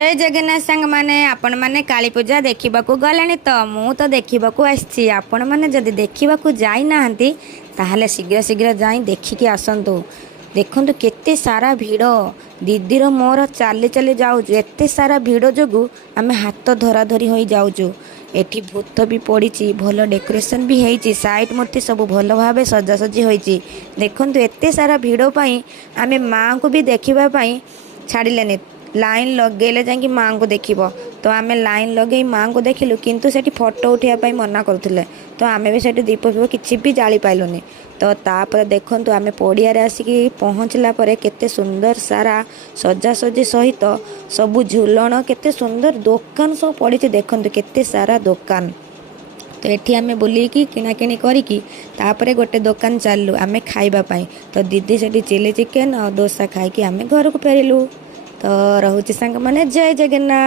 जय जगन्नाथ सांग माने आपण माने काली पूजा देखा गले तो मु तो देखा आसी आपण मैंने जदि देखा जाई नाहंती ताहले शीघ्र शीघ्र जाई देखिकी आसतु। देखु केते सारा भिड़ दीदीर मोर चली चली जाऊँ एत सारा भिड़ जो आम हाथ धरा धरी हो जाऊँ। एठी भूत भी पड़ी भल डेकोरेशन भी होती साइड मूर्ति सब भल भाव सजासजी होती। देखु एत सारा भिड़ पाई आम माँ को भी देखापी छाड़िले लाइन लगेले जाकि माँ को देख तो आम लाइन लगे माँ को देखिलु किंतु सेठी फोटो उठाई मना करुले तो आम भी सेठी दीप फीप किसी भी जाली पाइलुनि। तो तापर देखु आम पड़िया आसिक पहुँचला केते सुंदर सारा सजासजी सहित सबू झूलन केते सुंदर दुकान सब पड़ी देखु केते सारा दुकान। तो ये आम बुलिकी किणाकिणी करिकी तापरे गोटे दुकान चलू आम खाइबापाई। तो दीदी से चिली चिकेन और डोसा खाई आम घर को फेरिलु। तो रहुची सांग माने जय जगन्नाथ।